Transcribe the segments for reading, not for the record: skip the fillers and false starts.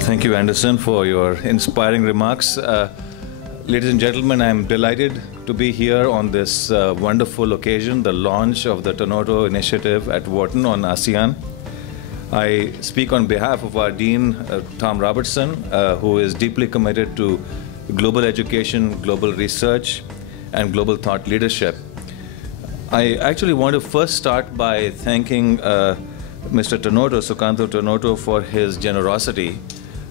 Thank you, Anderson, for your inspiring remarks. Ladies and gentlemen, I'm delighted to be here on this wonderful occasion, the launch of the Tanoto initiative at Wharton on ASEAN. I speak on behalf of our Dean, Tom Robertson, who is deeply committed to global education, global research, and global thought leadership. I actually want to first start by thanking Mr. Tanoto, Sukanto Tanoto, for his generosity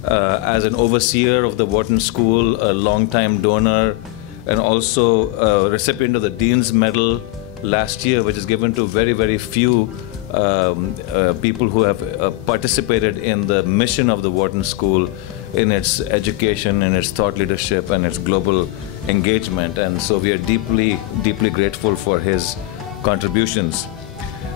as an overseer of the Wharton School, a longtime donor, and also a recipient of the Dean's Medal last year, which is given to very, very few people who have participated in the mission of the Wharton School in its education, in its thought leadership, and its global engagement. And so we are deeply, deeply grateful for his contributions.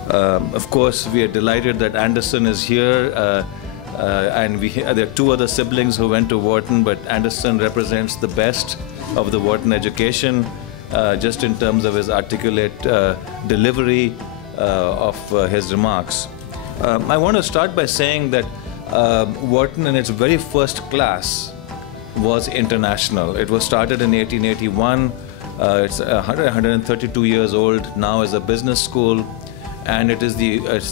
Of course, we are delighted that Anderson is here. And there are two other siblings who went to Wharton, but Anderson represents the best of the Wharton education, just in terms of his articulate delivery of his remarks. I want to start by saying that Wharton, in its very first class, was international. It was started in 1881. It's 132 years old now as a business school, and it's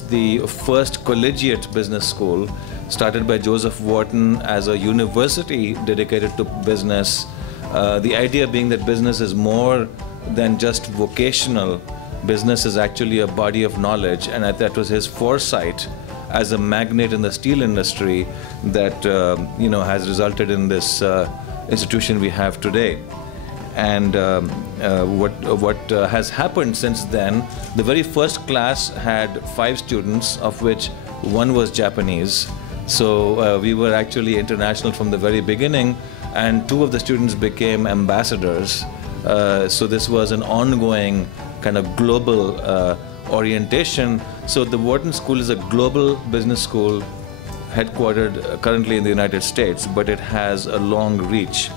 the first collegiate business school, started by Joseph Wharton as a university dedicated to business. The idea being that business is more than just vocational. Business is actually a body of knowledge, and that was his foresight as a magnate in the steel industry that has resulted in this institution we have today. And what has happened since then, the very first class had 5 students, of which one was Japanese. So we were actually international from the very beginning, and 2 of the students became ambassadors. So this was an ongoing kind of global orientation. So the Wharton School is a global business school headquartered currently in the United States, but it has a long reach.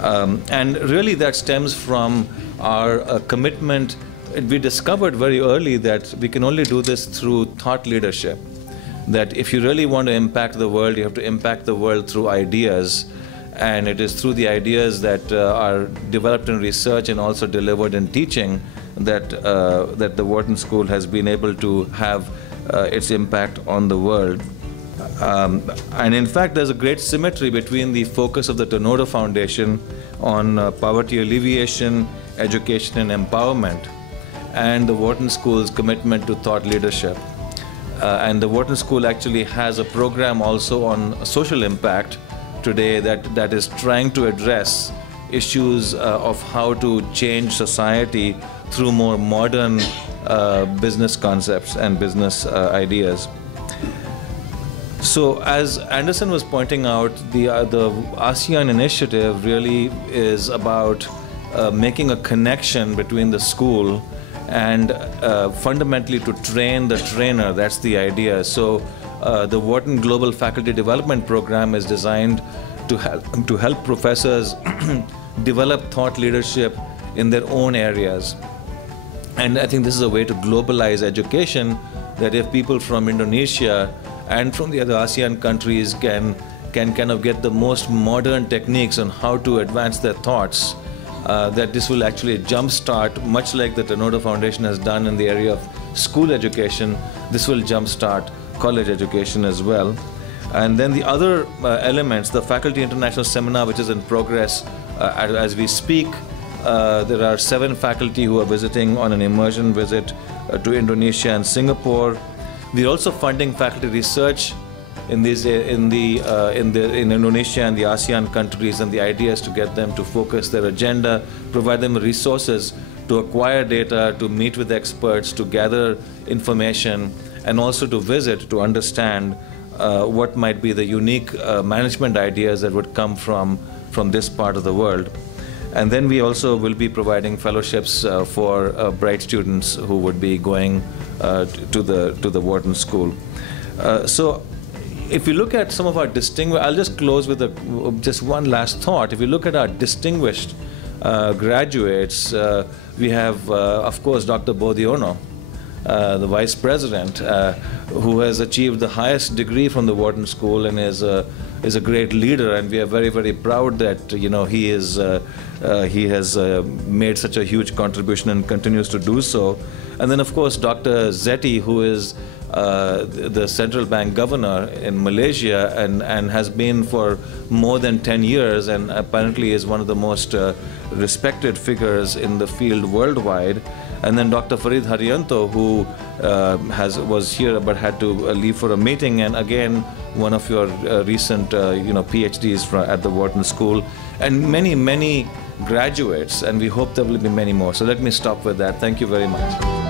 And really that stems from our commitment. We discovered very early that we can only do this through thought leadership. That if you really want to impact the world, you have to impact the world through ideas. And it is through the ideas that are developed in research and also delivered in teaching that the Wharton School has been able to have its impact on the world. And in fact, there's a great symmetry between the focus of the Tanoto Foundation on poverty alleviation, education, and empowerment, and the Wharton School's commitment to thought leadership. And the Wharton School actually has a program also on social impact today that is trying to address issues of how to change society through more modern business concepts and business ideas. So as Anderson was pointing out, the ASEAN initiative really is about making a connection between the school and fundamentally to train the trainer. That's the idea. So the Wharton Global Faculty Development Program is designed to help professors develop thought leadership in their own areas. And I think this is a way to globalize education, that if people from Indonesia and from the other ASEAN countries can kind of get the most modern techniques on how to advance their thoughts, that this will actually jumpstart, much like the Tanoto Foundation has done in the area of school education, this will jumpstart college education as well. And then the other elements, the Faculty International Seminar, which is in progress as we speak. There are 7 faculty who are visiting on an immersion visit to Indonesia and Singapore. We're also funding faculty research in Indonesia and the ASEAN countries, and the idea is to get them to focus their agenda, provide them resources to acquire data, to meet with experts, to gather information, and also to visit to understand what might be the unique management ideas that would come from this part of the world. And then we also will be providing fellowships for bright students who would be going to the Wharton School. So if you look at some of our distinguished, I'll just close with just one last thought. If you look at our distinguished graduates, we have, of course, Dr. Bodhiono, the Vice President, who has achieved the highest degree from the Wharton School and is a great leader, and we are very, very proud that he has made such a huge contribution and continues to do so. And then, of course, Dr. Zeti, who is the central bank governor in Malaysia and has been for more than 10 years and apparently is one of the most respected figures in the field worldwide. And then Dr. Farid Haryanto, who was here but had to leave for a meeting, and again one of your recent PhDs at the Wharton School, and many, many graduates, and we hope there will be many more. So let me stop with that. Thank you very much.